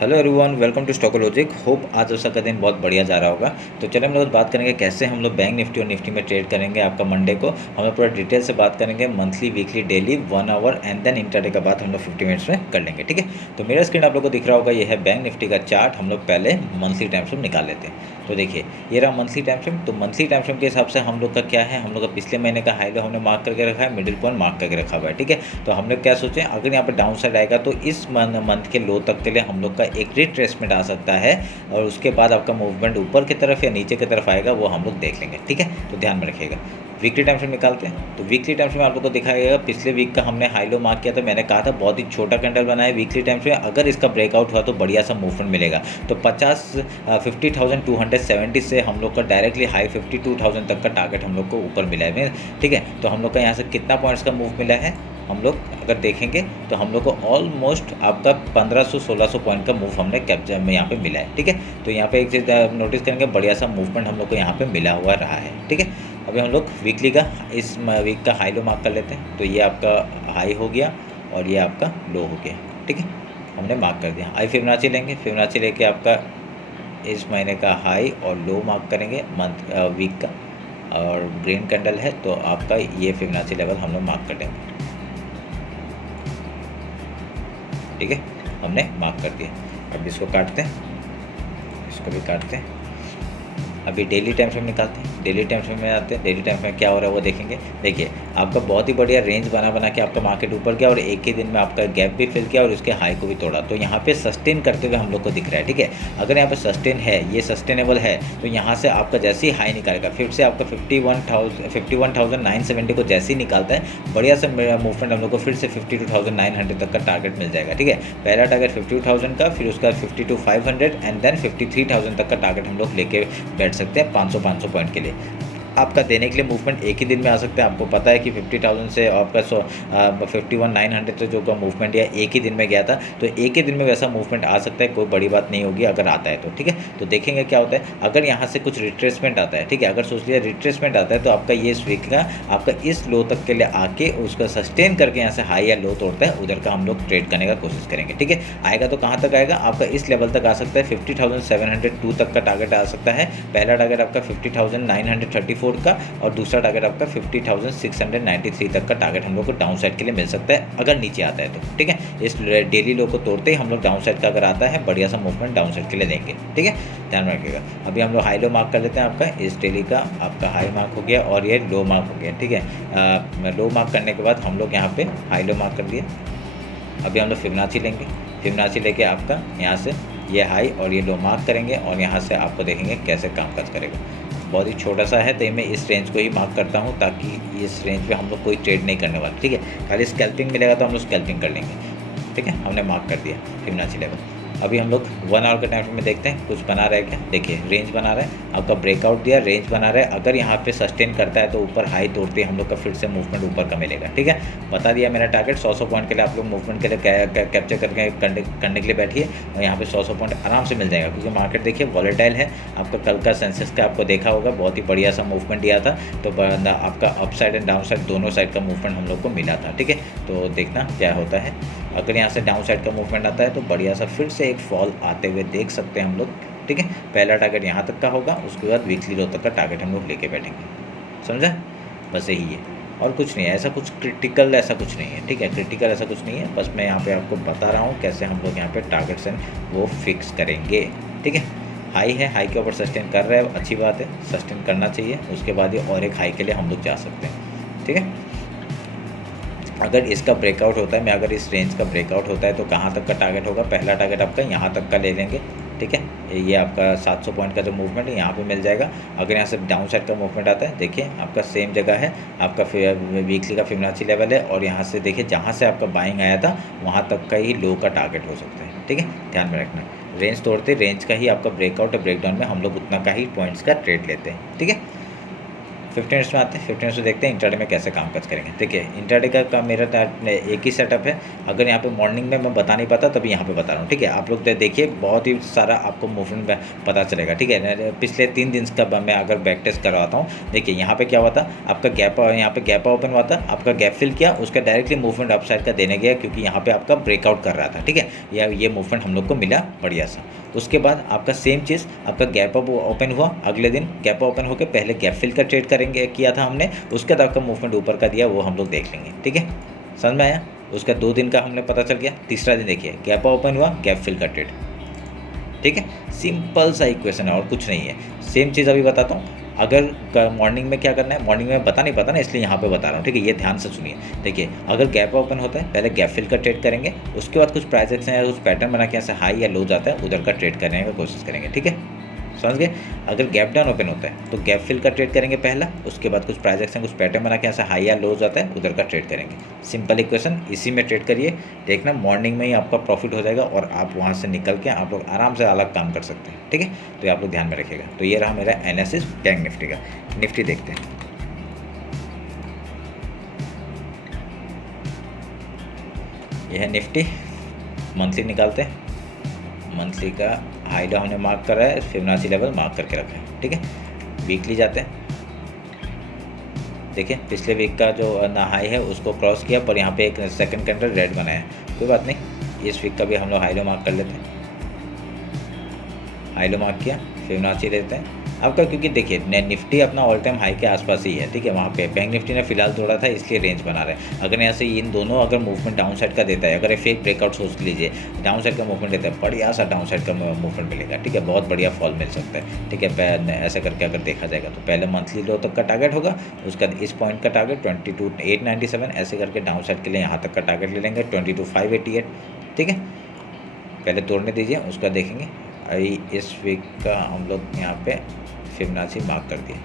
Hello everyone, welcome to Stockologic. Hope आज आपका का दिन बहुत बढ़िया जा रहा होगा। तो चलिए हम लोग बात करेंगे कैसे हम लोग बैंक निफ्टी और निफ्टी में ट्रेड करेंगे। आपका मंडे को हम लोग पूरा डिटेल से बात करेंगे, monthly, weekly, daily, 1 hour and then intraday का बात हम लोग 50 मिनट्स में कर लेंगे। ठीक है, तो मेरा स्क्रीन आप लोग को दिख रहा होगा, ये है बैंक निफ्टी का चार्ट। हम लोग पहले मंथली टाइम फ्रेम निकाल लेते हैं। तो देखिए ये रहा मंथली टाइम फ्रेम। तो मंथली टाइम फ्रेम के हिसाब से हम लोग का क्या है, हम लोग का पिछले महीने का हाई लो हमने मार्क करके रखा है, मिडिल पॉइंट मार्क करके रखा हुआ है। ठीक है, तो हम लोग क्या सोचें, अगर यहाँ पे डाउन साइड आएगा तो इस मंथ के लो तक के लिए हम लोग का एक रिट्रेसमेंट आ सकता है, और उसके बाद आपका मूवमेंट ऊपर की तरफ या नीचे की तरफ आएगा, वो हम लोग देख लेंगे। ठीक है, तो ध्यान में रखिएगा। वीकली टाइम फ्रेम निकालते हैं। तो वीकली टाइम फ्रेम आप लोग को दिखाएगा, पिछले वीक का हमने हाई लो मार्क किया था। मैंने कहा था बहुत ही छोटा कैंडल बना है वीकली टाइम फ्रेम, अगर इसका ब्रेकआउट हुआ तो बढ़िया सा मूवमेंट मिलेगा। तो 50,270 से हम लोग का डायरेक्टली हाई 52,000 तक का टारगेट हम लोग को ऊपर मिला है। ठीक है, तो हम लोग का यहाँ से कितना पॉइंट्स का मूव मिला है, हम लोग अगर देखेंगे तो हम लोग को ऑलमोस्ट आपका 1500-1600 पॉइंट का मूव हमने कैप्चर में यहाँ पे मिला है। ठीक है, तो यहाँ पे एक चीज़ नोटिस करेंगे, बढ़िया सा मूवमेंट हम लोग को यहाँ पे मिला हुआ रहा है। ठीक है, अभी हम लोग वीकली का इस वीक का हाई लो मार्क कर लेते हैं। तो ये आपका हाई हो गया और ये आपका लो हो गया। ठीक है, हमने मार्क कर दिया। आई फिबोनाची लेंगे, फिबोनाची लेके आपका इस महीने का हाई और लो मार्क करेंगे मंथ वीक का, और ग्रीन कैंडल है तो आपका ये फिबोनाची लेवल हम लोग मार्क कर देंगे। ठीक है, हमने मार्क कर दिया। अब इसको काटते हैं, इसको भी काटते हैं। अभी डेली टाइम फ्रेम निकालते हैं। डेली टाइम फ्रेम में आते हैं। डेली टाइम फ्रेम क्या हो रहा है वो देखेंगे। देखिए आपका बहुत ही बढ़िया रेंज बना के आपका मार्केट ऊपर गया और एक ही दिन में आपका गैप भी फिल किया और उसके हाई को भी तोड़ा। तो यहाँ पे सस्टेन करते हुए हम लोग को दिख रहा है। ठीक है, अगर यहाँ पे सस्टेन है, ये सस्टेनेबल है, तो यहाँ से आपका जैसे ही हाई निकालेगा, फिर से आपका 51,970 को जैसे ही निकालता है, बढ़िया से मूवमेंट हम लोग को फिर से 52,900 तक का टारगेट मिल जाएगा। ठीक है, पहला टारगेट 52,000 का, फिर उसका 52,500 एंड देन 53,000 तक का टारगेट हम लोग लेके बैठ सकते हैं 500 पॉइंट के लिए। आपका देने के लिए मूवमेंट एक ही दिन में आ सकता है। आपको पता है कि 50,000 से आपका 51,900 से जो का मूवमेंट या एक ही दिन में गया था, तो एक ही दिन में वैसा मूवमेंट आ सकता है, कोई बड़ी बात नहीं होगी अगर आता है तो। ठीक है, तो देखेंगे क्या होता है। अगर यहाँ से कुछ रिट्रेसमेंट आता है, ठीक है, अगर सोच लिया रिट्रेसमेंट आता है, तो आपका ये वीक का आपका इस लो तक के लिए आके उसका सस्टेन करके यहाँ से हाई या लो तोड़ता है, उधर का हम लोग ट्रेड करने का कोशिश करेंगे। ठीक है, आएगा तो कहाँ तक आएगा, आपका इस लेवल तक आ सकता है, 50,702 तक का टारगेट आ सकता है। पहला टारगेट आपका 50,934 का, और दूसरा टारगेट आपका 50,693 तक का टारगेट हम लोग को डाउन साइड के लिए मिल सकता है, अगर नीचे आता है तो। ठीक है, इस डेली लो को तोड़ते ही हम लोग डाउन साइड का अगर आता है, बढ़िया सा मूवमेंट डाउन साइड के लिए देंगे। ठीक है, ध्यान रखिएगा। अभी हम लोग हाई लो मार्क कर लेते हैं। आपका इस डेली का आपका हाई मार्क हो गया और ये लो मार्क हो गया। ठीक है, लो मार्क करने के बाद हम लोग यहाँ पे हाई लो मार्क कर दिया। अभी हम लोग फिबोनाची लेंगे। फिबोनाची लेके आपका यहाँ से ये हाई और ये लो मार्क करेंगे, और यहाँ से आपको देखेंगे कैसे कामकाज करेगा। बहुत ही छोटा सा है, तो मैं इस रेंज को ही मार्क करता हूँ, ताकि इस रेंज पे हम लोग कोई ट्रेड नहीं करने वाले। ठीक है, खाली स्कैल्पिंग मिलेगा तो हम लोग स्कैल्पिंग कर लेंगे। ठीक है, हमने मार्क कर दिया फिबोनाची लेवल। अभी हम लोग 1 आवर के टाइम फ्रेम में देखते हैं कुछ बना रहा है क्या। देखिए रेंज बना रहा है, आपका ब्रेकआउट दिया, रेंज बना रहा है। अगर यहाँ पे सस्टेन करता है तो ऊपर हाई तोड़ते हम लोग का फिर से मूवमेंट ऊपर का मिलेगा। ठीक है, बता दिया मेरा टारगेट 100 पॉइंट के लिए। आप लोग मूवमेंट के लिए कैप्चर करने के लिए बैठिए, और यहाँ पे 100 पॉइंट आराम से मिल जाएगा, क्योंकि मार्केट देखिए वॉलेटाइल है। आपका कल का सेंसेक्स का आपको देखा होगा, बहुत ही बढ़िया सा मूवमेंट दिया था। तो आपका up side and down side दोनों साइड का मूवमेंट हम लोग को मिला था। ठीक है, तो देखना क्या होता है। अगर यहाँ से डाउन साइड का मूवमेंट आता है तो बढ़िया सा फिर से एक फॉल आते हुए देख सकते हैं हम लोग। ठीक है, पहला टारगेट यहाँ तक का होगा, उसके बाद वीकली लो तक का टारगेट हम लोग लेके बैठेंगे। समझा, बस यही है और कुछ नहीं है। ऐसा कुछ क्रिटिकल ऐसा कुछ नहीं है। ठीक है, क्रिटिकल ऐसा कुछ नहीं है, बस मैं यहाँ पे आपको बता रहा हूँ कैसे हम लोग यहाँ पे टारगेट्स हैं वो फिक्स करेंगे। ठीक है, हाई है, हाई के ऊपर सस्टेन कर रहा है, अच्छी बात है, सस्टेन करना चाहिए। उसके बाद ही और एक हाई के लिए हम लोग जा सकते हैं। ठीक है, अगर इसका ब्रेकआउट होता है, मैं अगर इस रेंज का ब्रेकआउट होता है तो कहाँ तक का टारगेट होगा, पहला टारगेट आपका यहाँ तक का ले लेंगे। ठीक है, ये आपका 700 पॉइंट का जो मूवमेंट है यहाँ पे मिल जाएगा। अगर यहाँ से डाउन साइड का मूवमेंट आता है, देखिए आपका सेम जगह है, आपका वीकली का फिबोनाची लेवल है, और यहाँ से देखिए जहाँ से आपका बाइंग आया था वहाँ तक का ही लो का टारगेट हो सकता है। ठीक है, ध्यान में रखना, रेंज तोड़ते रेंज का ही आपका ब्रेकआउट और ब्रेकडाउन में हम लोग उतना का ही पॉइंट्स का ट्रेड लेते हैं। ठीक है, 15 मिनट्स में आते हैं। 15 मिनट्स में देखते हैं इंट्राडे में कैसे काम काज करेंगे। देखिए इंट्राडे का मेरा एक ही सेटअप है। अगर यहाँ पे मॉर्निंग में मैं बता नहीं पाता, तभी यहाँ पे बता रहा हूँ। ठीक है, आप लोग देखिए बहुत ही सारा आपको मूवमेंट पता चलेगा। ठीक है, पिछले 3 दिन का मैं अगर बैक टेस्ट करवाता हूँ, देखिए यहाँ पे क्या हुआ था, आपका गैप, यहाँ पे गैप ओपन हुआ था, आपका गैप फिल किया, उसका डायरेक्टली मूवमेंट अपसाइड का देने गया, क्योंकि यहाँ पे आपका ब्रेकआउट कर रहा था। ठीक है, या ये मूवमेंट हम लोग को मिला बढ़िया सा। उसके बाद आपका सेम चीज़, आपका गैप अप ओपन हुआ, अगले दिन गैप ओपन होकर पहले गैप फिल का ट्रेड करेंगे किया था हमने, उसके बाद आपका मूवमेंट ऊपर का दिया वो हम लोग देख लेंगे, ठीक है, समझ में आया। उसका 2 दिन का हमने पता चल गया। तीसरा दिन देखिए गैप ओपन हुआ, गैप फिल का ट्रेड, ठीक है, सिंपल सा इक्वेशन है और कुछ नहीं है। सेम चीज़ अभी बताता हूँ। अगर मॉर्निंग में क्या करना है, मॉर्निंग में बता नहीं पाता ना इसलिए यहाँ पे बता रहा हूँ, ठीक है, ये ध्यान से सुनिए। देखिए अगर गैप ओपन होता है पहले गैप फिल का ट्रेड करेंगे, उसके बाद कुछ प्राइस एक्शन या कुछ पैटर्न बना के ऐसे हाई या लो जाता है उधर का ट्रेड करने का कोशिश करेंगे, ठीक है, समझ गए। अगर गैप डाउन ओपन होता है तो गैप फिल का ट्रेड करेंगे पहला, उसके बाद कुछ प्राइस एक्शन कुछ पैटर्न बना के ऐसा हाई या लो जाता है उधर का ट्रेड करेंगे। सिंपल इक्वेशन, इसी में ट्रेड करिए, देखना मॉर्निंग में ही आपका प्रॉफिट हो जाएगा और आप वहाँ से निकल के आप लोग आराम से अलग काम कर सकते हैं, ठीक है। तो ये आप लोग ध्यान में रखिएगा। तो ये रहा मेरा एनालिसिस बैंक निफ्टी का। निफ्टी देखते हैं। यह है निफ्टी, मंथली निकालते हैं। मंथली का हाई लो हमने मार्क करा है, फिबोनाची लेवल मार्क करके रखा है, ठीक है। वीकली जाते हैं। देखिए पिछले वीक का जो ना हाई है उसको क्रॉस किया, पर यहाँ पे एक सेकंड कैंडल रेड बनाया, कोई बात नहीं। इस वीक का भी हम लोग हाई लो मार्क कर लेते हैं। हाई लो मार्क किया, फिबोनाची लेते हैं आपका, क्योंकि देखिए निफ्टी अपना ऑल टाइम हाई के आसपास ही है, ठीक है। वहाँ पे बैंक निफ्टी ने फिलहाल तोड़ा था इसलिए रेंज बना रहा है। अगर यहाँ से इन दोनों अगर मूवमेंट डाउन साइड का देता है, अगर फेक ब्रेकआउट सोच लीजिए, डाउन साइड का मूवमेंट देता है, बढ़िया सा डाउन साइड का मूवमेंट मिलेगा, ठीक है, बहुत बढ़िया फॉल मिल सकता है, ठीक है। ऐसा करके अगर देखा जाएगा तो पहले मंथली लो तक का टारगेट होगा, उसका इस पॉइंट का टारगेट 22,897, ऐसे करके डाउन साइड के लिए यहाँ तक का टारगेट ले लेंगे 22,588, ठीक है। पहले तोड़ने दीजिए, उसका देखेंगे। अभी इस वीक का हम लोग यहाँ पे फिबोनाची मार्क कर दिए,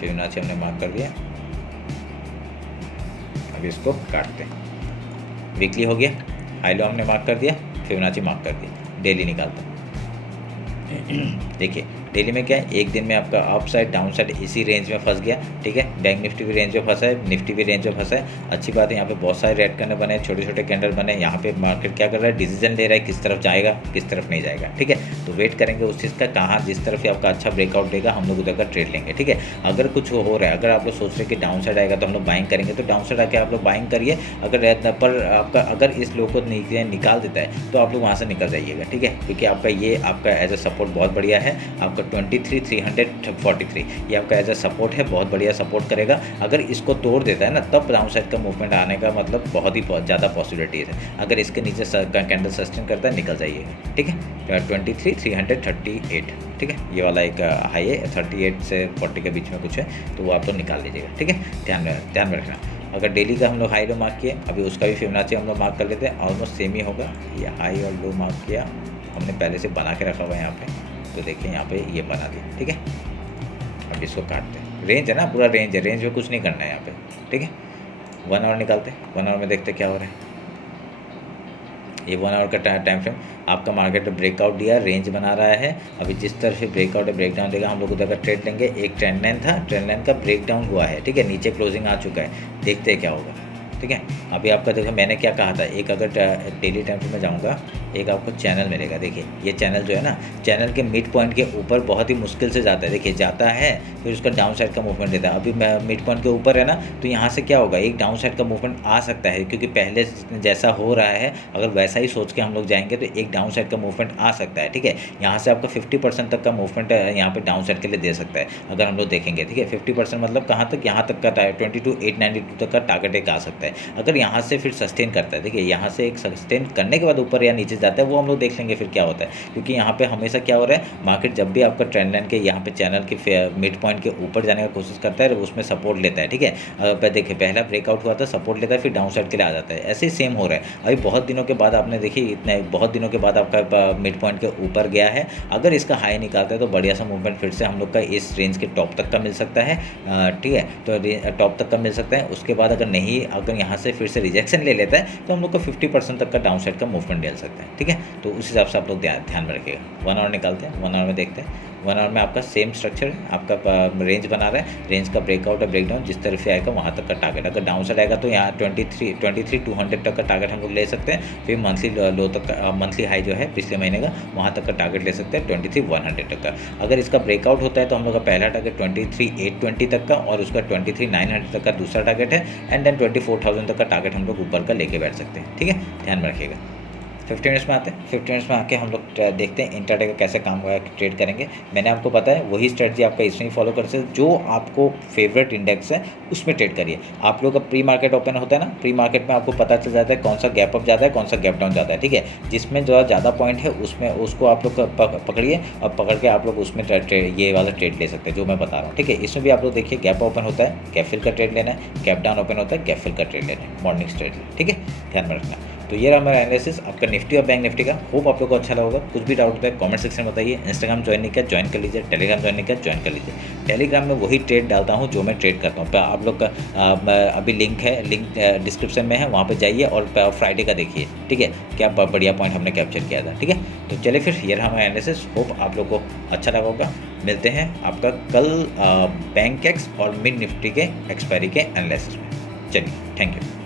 फिबोनाची हमने मार्क कर दिया। अब इसको काटते हैं। वीकली हो गया, हाई लो हमने मार्क कर दिया, फिबोनाची मार्क कर दिया। डेली निकालते हैं। देखिए डेली में क्या है, एक दिन में आपका अप साइड डाउन साइड इसी रेंज में फंस गया, ठीक है। बैंक निफ्टी भी रेंज में फंसा है, निफ्टी भी रेंज में फंसा है। अच्छी बात है, यहाँ पे बहुत सारे रेड कैंडल बने, छोटे छोटे कैंडल बने। यहाँ पे मार्केट क्या कर रहा है, डिसीजन ले रहा है किस तरफ जाएगा किस तरफ नहीं जाएगा, ठीक है। तो वेट करेंगे उस चीज़ का, कहाँ जिस तरफ ही आपका अच्छा ब्रेकआउट देगा हम लोग उधर का ट्रेड लेंगे, ठीक है। अगर कुछ हो रहा है, अगर आप लोग सोच रहे हैं कि डाउन साइड आएगा तो हम लोग बाइंग करेंगे, तो डाउन साइड आके आप लोग बाइंग करिए। अगर पर आपका अगर इस लो को निकाल देता है तो आप लोग वहाँ से निकल जाइएगा, ठीक है, क्योंकि आपका ये आपका एज अ सपोर्ट बहुत बढ़िया है। आपका 23,343 ये आपका एज अ सपोर्ट है, बहुत बढ़िया सपोर्ट करेगा। अगर इसको तोड़ देता है ना तब डाउन साइड का मूवमेंट आने का मतलब बहुत ही ज़्यादा पॉसिबिलिटीज़ है। अगर इसके नीचे कैंडल सस्टेन करता है निकल जाइएगा, ठीक है। 23,338, ठीक है, ये वाला एक हाई है, 38 से 40 के बीच में कुछ है, तो वो आप लोग निकाल लीजिएगा, ठीक है। ध्यान में रखना। अगर डेली का हम लोग हाई लो मार्क किए, अभी उसका भी फिबोनाची हम लोग मार्क कर लेते हैं, ऑलमोस्ट सेम ही होगा। ये हाई और लो मार्क किया हमने पहले से बना के रखा हुआ है यहाँ पे, तो देखिए यहाँ पे ये बना दिया, ठीक है। अब इसको काटते हैं। रेंज है ना, पूरा रेंज है, रेंज में कुछ नहीं करना है यहाँ पे, ठीक है। 1 आवर निकालते हैं, 1 आवर में देखते क्या हो रहा है। ये 1 आवर का टाइम फ्रेम आपका मार्केट ब्रेकआउट दिया, रेंज बना रहा है। अभी जिस तरह से ब्रेकआउट है ब्रेकडाउन देगा, हम लोग उधर का ट्रेड लेंगे। एक ट्रेंड लाइन था, ट्रेंड लाइन का ब्रेकडाउन हुआ है, ठीक है, नीचे क्लोजिंग आ चुका है, देखते हैं क्या होगा, ठीक है। अभी आपका देखो मैंने क्या कहा था, एक अगर डेली टाइम फ्रेम में जाऊंगा, एक आपको चैनल मिलेगा। देखिए ये चैनल जो है ना, चैनल के मिड पॉइंट के ऊपर बहुत ही मुश्किल से जाता है, देखिए जाता है, फिर उसका डाउन साइड का मूवमेंट देता है। अभी मिड पॉइंट के ऊपर है ना, तो यहाँ से क्या होगा, एक डाउन साइड का मूवमेंट आ सकता है, क्योंकि पहले जैसा हो रहा है अगर वैसा ही सोच के हम लोग जाएंगे तो एक डाउन साइड का मूवमेंट आ सकता है, ठीक है। यहाँ से आपका 50% तक का मूवमेंट यहाँ पे डाउन साइड के लिए दे सकता है अगर हम लोग देखेंगे, ठीक है। 50% मतलब कहाँ तक, यहाँ तक का 22,892 तक का टारगेट एक आ सकता है। अगर यहाँ से फिर सस्टेन करता है, देखिए यहाँ से एक सस्टेन करने के बाद ऊपर या नीचे जाता है, वो हम लोग देख लेंगे फिर क्या होता है। क्योंकि यहाँ पे हमेशा क्या हो रहा है, मार्केट जब भी आपका ट्रेंड लाइन के यहाँ पे चैनल के मिड पॉइंट के ऊपर जाने का कोशिश करता है, उसमें सपोर्ट लेता है, ठीक है। देखिए पहला ब्रेकआउट हुआ था, सपोर्ट लेता है, फिर डाउन साइड के लिए आ जाता है, ऐसे ही सेम हो रहा है। अभी बहुत दिनों के बाद आपने देखी, इतने बहुत दिनों के बाद आपका मिड पॉइंट के ऊपर गया है। अगर इसका हाई निकालता है तो बढ़िया सा मूवमेंट फिर से हम लोग का इस रेंज के टॉप तक का मिल सकता है, ठीक है। तो टॉप तक का मिल सकता है। उसके बाद अगर नहीं, अगर यहाँ से फिर से रिजेक्शन ले लेता है तो हम लोग को 50% तक का डाउन साइड का मूवमेंट मिल सकता है, ठीक है। तो उस हिसाब से आप लोग ध्यान में रखिएगा। 1 आवर निकालते हैं, 1 आवर में देखते हैं। 1 आवर में आपका सेम स्ट्रक्चर है, आपका रेंज बना रहा है, रेंज का ब्रेकआउट है, ब्रेकडाउन जिस तरफ से आएगा वहाँ तक का टारगेट। अगर डाउन साइड आएगा तो यहाँ 23,200 तक का टारगेट हम लोग ले सकते हैं। फिर मंथली लो तक का, मंथली हाई जो है पिछले महीने का, वहाँ तक का टारगेट ले सकते हैं 23,100 तक का। अगर इसका ब्रेकआउट होता है तो हम लोग का पहला टारगेट 23,820 तक का और उसका 23,900 तक का दूसरा टारगेट है, एंड देन 24,000 तक का टारगेट हम लोग ऊपर का लेके बैठ सकते हैं, ठीक है। ध्यान में रखिएगा। 50 मिनट्स में आते हैं। 50 मिनट्स में आके हम लोग देखते हैं इंट्राडे का कैसे काम हुआ है, ट्रेड करेंगे। मैंने आपको बताया वही स्ट्रेटजी आपका इसमें ही फॉलो कर सकते, जो आपको फेवरेट इंडेक्स है उसमें ट्रेड करिए। आप लोग का प्री मार्केट ओपन होता है ना, प्री मार्केट में आपको पता चल जाता है कौन सा गैप अप जाता है, कौन सा गैप डाउन जाता है, ठीक है। जिसमें जो ज़्यादा पॉइंट है उसमें उसको आप लोग पकड़िए और पकड़ के आप लोग उसमें ये वाला ट्रेड ले सकते हैं जो मैं बता रहा हूँ, ठीक है। इसमें भी आप लोग देखिए गैप ओपन होता है, गैप फिल का ट्रेड लेना है, गैप डाउन ओपन होता है, गैप फिल का ट्रेड लेना है, मॉर्निंग ट्रेड, ठीक है। ध्यान में रखना। तो ये रहा हमारा एनालिसिस आपका निफ्टी और बैंक निफ्टी का। होप आप लोग को अच्छा लगा। कुछ भी डाउट होता है कमेंट सेक्शन में बताइए। इंस्टाग्राम ज्वाइन नहीं किया ज्वाइन कर लीजिए, टेलीग्राम ज्वाइन नहीं किया ज्वाइन कर लीजिए। टेलीग्राम में वही ट्रेड डालता हूँ जो मैं ट्रेड करता हूँ। आप लोग का अभी लिंक है, लिंक डिस्क्रिप्शन में है, वहाँ पर जाइए और फ्राइडे का देखिए, ठीक है, क्या बढ़िया पॉइंट हमने कैप्चर किया था, ठीक है। तो चलिए फिर ये रहा हमारा एनालिसिस। होप आप लोग को अच्छा लगा होगा। मिलते हैं आपका कल बैंक एक्स और मिड निफ्टी के एक्सपायरी के एनालिसिस में। चलिए, थैंक यू।